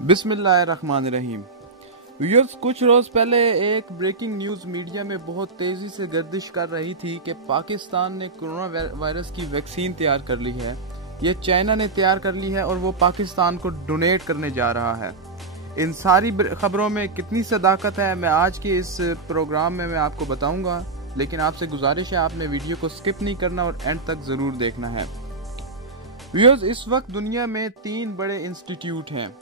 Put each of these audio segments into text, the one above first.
बिस्मिल्लाहिर्रहमानिर्रहीम। व्यूअर्स, कुछ रोज पहले एक ब्रेकिंग न्यूज मीडिया में बहुत तेजी से गर्दिश कर रही थी कि पाकिस्तान ने कोरोना वायरस की वैक्सीन तैयार कर ली है। ये चाइना ने तैयार कर ली है और वो पाकिस्तान को डोनेट करने जा रहा है। इन सारी खबरों में कितनी सदाकत है मैं आज के इस प्रोग्राम में मैं आपको बताऊंगा, लेकिन आपसे गुजारिश है आपने वीडियो को स्किप नहीं करना और एंड तक जरूर देखना है। व्यूअर्स, इस वक्त दुनिया में 3 बड़े इंस्टीट्यूट हैं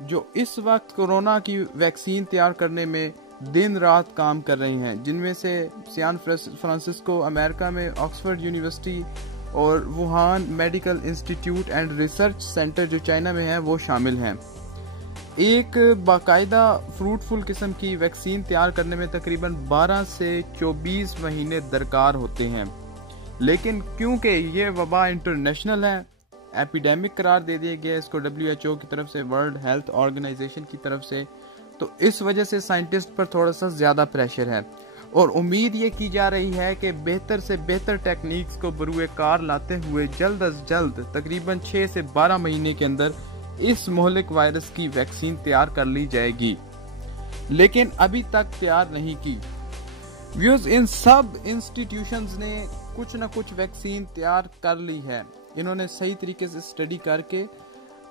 जो इस वक्त कोरोना की वैक्सीन तैयार करने में दिन रात काम कर रही हैं, जिनमें से सैन फ्रांसिस्को अमेरिका में ऑक्सफोर्ड यूनिवर्सिटी और Wuhan medical institute and research centre जो चाइना में है वो शामिल हैं। एक बाकायदा फ्रूटफुल किस्म की वैक्सीन तैयार करने में तकरीबन 12 से 24 महीने दरकार होते हैं, लेकिन क्योंकि ये वबा इंटरनेशनल है, एपिडेमिक करार दे दिया गया इसको WHO की तरफ से, वर्ल्ड हेल्थ ऑर्गेनाइजेशन की तरफ से, तो इस वजह से साइंटिस्ट पर थोड़ा सा ज्यादा प्रेशर है और उम्मीद ये की जा रही है कि बेहतर से बेहतर टेक्निक्स को बरूए कार लाते हुए जल्द अज जल्द तकरीबन 6 से 12 महीने के अंदर इस मोहलिक वायरस की वैक्सीन तैयार कर ली जाएगी, लेकिन अभी तक तैयार नहीं की। व्यूअर्स, इन सब इंस्टीट्यूशंस ने कुछ न कुछ वैक्सीन तैयार कर ली है, इन्होंने सही तरीके से स्टडी करके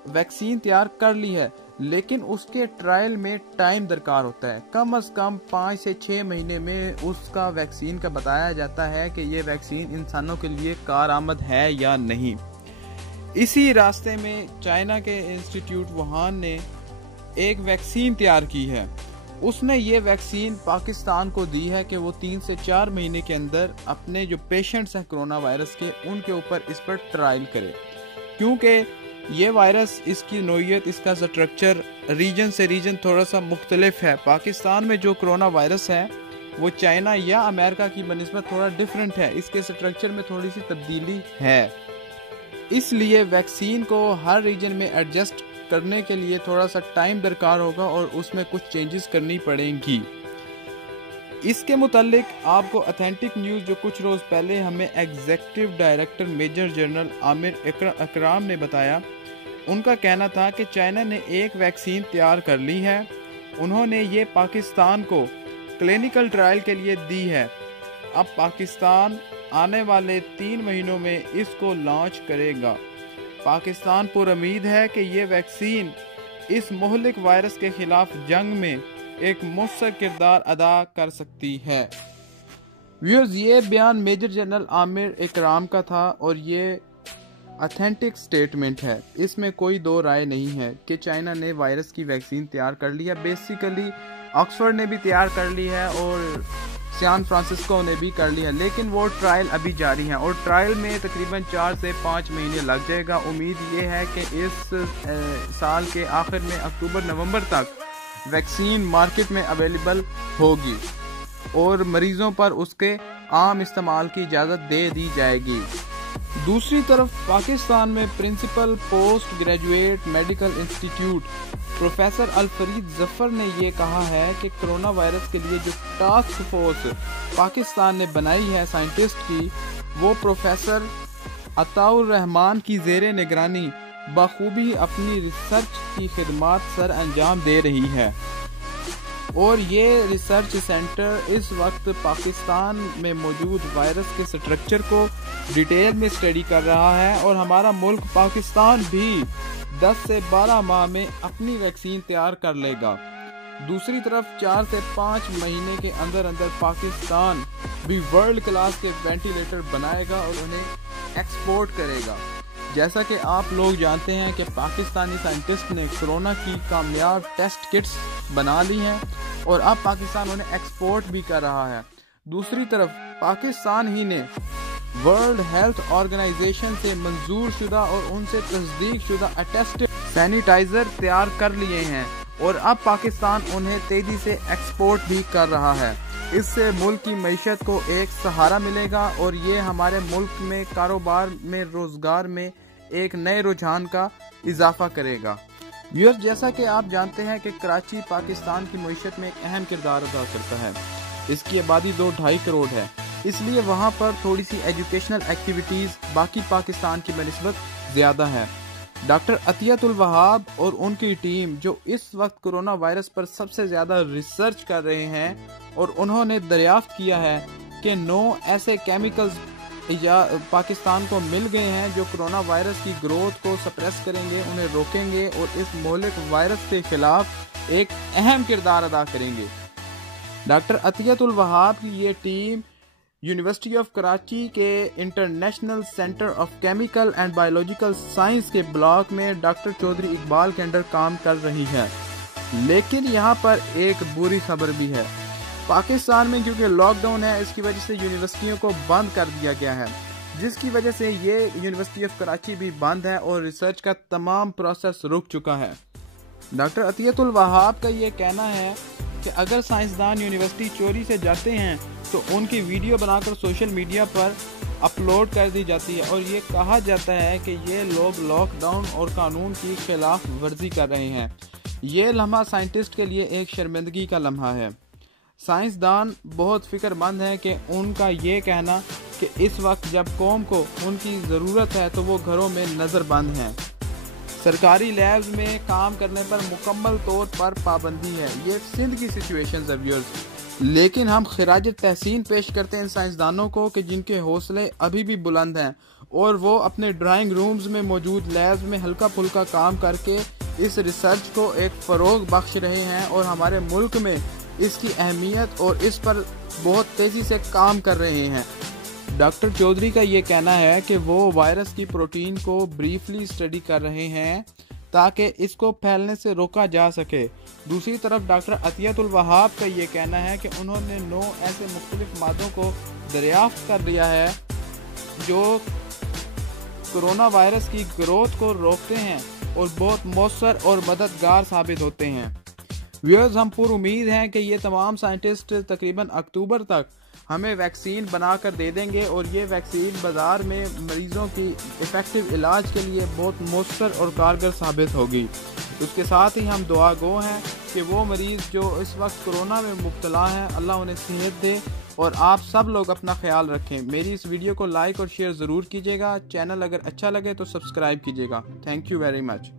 वैक्सीन तैयार कर ली है, लेकिन उसके ट्रायल में टाइम दरकार होता है। कम से कम 5 से 6 महीने में उसका वैक्सीन का बताया जाता है कि ये वैक्सीन इंसानों के लिए कारआमद है या नहीं। इसी रास्ते में चाइना के इंस्टीट्यूट वुहान ने एक वैक्सीन तैयार की है। उसने ये वैक्सीन पाकिस्तान को दी है कि वो 3 से 4 महीने के अंदर अपने जो पेशेंट्स हैं कोरोना वायरस के उनके ऊपर इस पर ट्रायल करे, क्योंकि ये वायरस, इसकी नोयत, इसका स्ट्रक्चर रीजन से रीजन थोड़ा सा मुख्तलिफ है। पाकिस्तान में जो कोरोना वायरस है वो चाइना या अमेरिका की बनिस्बत थोड़ा डिफरेंट है, इसके स्ट्रक्चर में थोड़ी सी तब्दीली है, इसलिए वैक्सीन को हर रीजन में एडजस्ट करने के लिए थोड़ा सा टाइम दरकार होगा और उसमें कुछ चेंजेस करनी पड़ेंगी। इसके मुतालिक आपको ऑथेंटिक न्यूज़ जो कुछ रोज़ पहले हमें executive director major general Amir Ikram ने बताया, उनका कहना था कि चाइना ने एक वैक्सीन तैयार कर ली है, उन्होंने ये पाकिस्तान को क्लिनिकल ट्रायल के लिए दी है। अब पाकिस्तान आने वाले 3 महीनों में इसको लॉन्च करेगा। पाकिस्तान पर उम्मीद है कि ये वैक्सीन इस मोहलिक वायरस के खिलाफ जंग में एक मुस्तर किरदार अदा कर सकती है। व्यूअर्स, ये बयान मेजर जनरल आमिर इकराम का था और ये ऑथेंटिक स्टेटमेंट है, इसमें कोई दो राय नहीं है कि चाइना ने वायरस की वैक्सीन तैयार कर ली है। बेसिकली ऑक्सफोर्ड ने भी तैयार कर ली है और सैन फ्रांसिस्को ने भी कर लिया, लेकिन वो ट्रायल अभी जारी है और ट्रायल में तकरीबन 4 से 5 महीने लग जाएगा। उम्मीद ये है कि इस साल के आखिर में अक्टूबर नवंबर तक वैक्सीन मार्केट में अवेलेबल होगी और मरीजों पर उसके आम इस्तेमाल की इजाज़त दे दी जाएगी। दूसरी तरफ पाकिस्तान में principal post graduate medical institute professor Al-Fareed Zafar ने ये कहा है कि कोरोना वायरस के लिए जो टास्क फोर्स पाकिस्तान ने बनाई है साइंटिस्ट की, वो प्रोफेसर अताउर रहमान की ज़ेरे निगरानी बखूबी अपनी रिसर्च की खिदमात सर अंजाम दे रही है और ये रिसर्च सेंटर इस वक्त पाकिस्तान में मौजूद वायरस के स्ट्रक्चर को डिटेल में स्टडी कर रहा है और हमारा मुल्क पाकिस्तान भी 10 से 12 माह में अपनी वैक्सीन तैयार कर लेगा। दूसरी तरफ 4 से 5 महीने के अंदर अंदर पाकिस्तान भी वर्ल्ड क्लास के वेंटिलेटर बनाएगा और उन्हें एक्सपोर्ट करेगा। जैसा कि आप लोग जानते हैं कि पाकिस्तानी साइंटिस्ट ने कोरोना की कामयाब टेस्ट किट्स बना ली हैं और अब पाकिस्तान उन्हें एक्सपोर्ट भी कर रहा है। दूसरी तरफ पाकिस्तान ही ने वर्ल्ड हेल्थ ऑर्गेनाइजेशन से मंजूर शुदा और उनसे तस्दीक शुदा अटेस्टेड सैनिटाइजर तैयार कर लिए हैं और अब पाकिस्तान उन्हें तेजी से एक्सपोर्ट भी कर रहा है। इससे मुल्क की मईशत को एक सहारा मिलेगा और ये हमारे मुल्क में कारोबार में, रोजगार में एक नए रुझान का इजाफा करेगा। व्यूअर्स, जैसा कि आप जानते हैं कि कराची पाकिस्तान की मईशत में एक अहम किरदार अदा करता है। इसकी आबादी 2-2.5 करोड़ है, इसलिए वहाँ पर थोड़ी सी एजुकेशनल एक्टिविटीज़ बाकी पाकिस्तान की बनिस्बत ज़्यादा है। डॉक्टर अतियतुल वहाब और उनकी टीम जो इस वक्त कोरोना वायरस पर सबसे ज्यादा रिसर्च कर रहे हैं और उन्होंने दरियाफ्त किया है कि 9 ऐसे केमिकल्स पाकिस्तान को मिल गए हैं जो कोरोना वायरस की ग्रोथ को सप्रेस करेंगे, उन्हें रोकेंगे और इस मोहलिक वायरस के खिलाफ एक अहम किरदार अदा करेंगे। डॉक्टर अतियतुल वहाब की ये टीम यूनिवर्सिटी ऑफ कराची के international centre of chemical and biological science के ब्लॉक में डॉक्टर चौधरी इकबाल के अंडर काम कर रही है। लेकिन यहाँ पर एक बुरी खबर भी है। पाकिस्तान में क्योंकि लॉकडाउन है, इसकी वजह से यूनिवर्सिटियों को बंद कर दिया गया है, जिसकी वजह से ये यूनिवर्सिटी ऑफ कराची भी बंद है और रिसर्च का तमाम प्रोसेस रुक चुका है। डॉक्टर अतियतुल वहाब का ये कहना है कि अगर साइंसदान यूनिवर्सिटी चोरी से जाते हैं तो उनकी वीडियो बनाकर सोशल मीडिया पर अपलोड कर दी जाती है और ये कहा जाता है कि ये लोग लॉकडाउन और कानून की खिलाफ वर्जी कर रहे हैं। ये लम्हा साइंटिस्ट के लिए एक शर्मिंदगी का लम्हा है। साइंसदान बहुत फिक्रमंद हैं कि उनका ये कहना कि इस वक्त जब कौम को उनकी ज़रूरत है तो वो घरों में नज़रबंद हैं। सरकारी लैब्स में काम करने पर मुकम्मल तौर पर पाबंदी है। ये सिंध की सिचुएशन है व्यूअर्स। लेकिन हम खिराज तहसीन पेश करते हैं इन साइंसदानों को कि जिनके हौसले अभी भी बुलंद हैं और वो अपने ड्राइंग रूम्स में मौजूद लैब्स में हल्का फुल्का काम करके इस रिसर्च को एक फ़रोग बख्श रहे हैं और हमारे मुल्क में इसकी अहमियत और इस पर बहुत तेज़ी से काम कर रहे हैं। डॉक्टर चौधरी का ये कहना है कि वो वायरस की प्रोटीन को ब्रीफली स्टडी कर रहे हैं ताकि इसको फैलने से रोका जा सके। दूसरी तरफ डॉक्टर अतियतुल वहाब का ये कहना है कि उन्होंने 9 ऐसे मुख्तलिफ मादों को दरियाफ्त कर लिया है जो कोरोना वायरस की ग्रोथ को रोकते हैं और बहुत मौसर और मददगार साबित होते हैं। व्यूअर्स, हम पूरी उम्मीद हैं कि ये तमाम साइंटिस्ट तकरीबन अक्टूबर तक हमें वैक्सीन बनाकर दे देंगे और ये वैक्सीन बाज़ार में मरीज़ों की इफ़ेक्टिव इलाज के लिए बहुत मौसर और कारगर साबित होगी। उसके साथ ही हम दुआ गो हैं कि वो मरीज़ जो इस वक्त कोरोना में मुब्तला हैं, अल्लाह उन्हें सेहत दे और आप सब लोग अपना ख्याल रखें। मेरी इस वीडियो को लाइक और शेयर ज़रूर कीजिएगा। चैनल अगर अच्छा लगे तो सब्सक्राइब कीजिएगा। Thank you very much.